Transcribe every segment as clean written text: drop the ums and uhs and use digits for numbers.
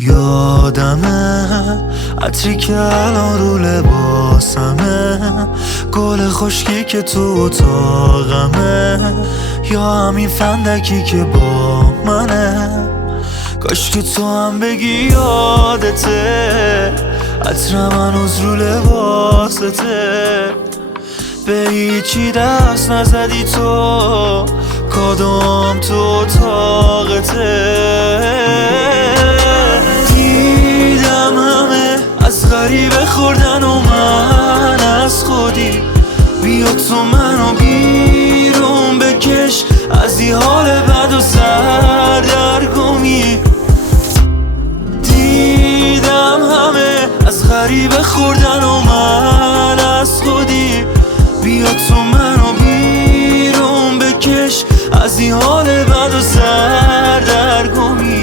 یادمه عطری که الان رو لباسمه، گل خشکی که تو اتاقمه، یا همین فندکی که با منه. کاش که تو هم بگی یادته، عطرم هنوز رو لباسته. به هیچی دست نزدی تو، کادوم تو اتاقته. دیدم همه از غریبه خوردن و من از خودی. بیا تو منو بیرون بکش از این حال بد و سردرگمی. دیدم همه از غریبه خوردن و من از خودی. بیا تو منو بیرون بکش از این حال بد و سردرگمی.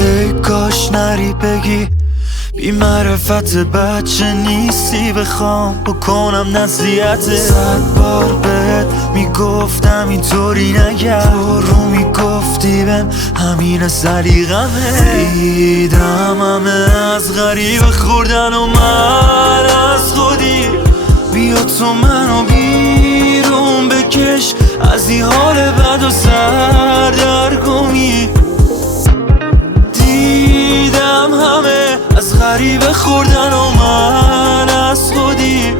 ای کاش نری بگی بی معرفت بچه نیستی، بخوام بکنم نصیحتت. 100 بار بهت میگفتم اینطوری نگرد، تو رو میگفتی بهم همین سلیقمه. دیدم همه از غریبه خوردن و من از خودی. بیا تو منو بیرون بکش از این حال بد و سردرگمی. دیدم همه از غریبه خوردن و من از خودی.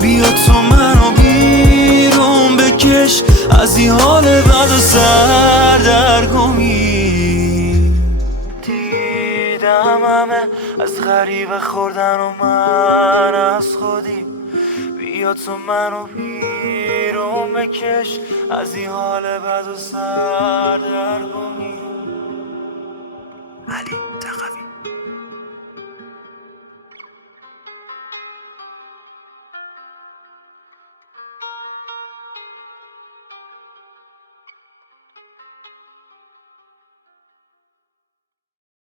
بیا تو منو بیرون بکش از این حال بد و سردرگمی. دیدم همه از غریبه خوردن و من از خودی. بیا تو منو بیرون بکش از این حال بد و سردرگمی. علی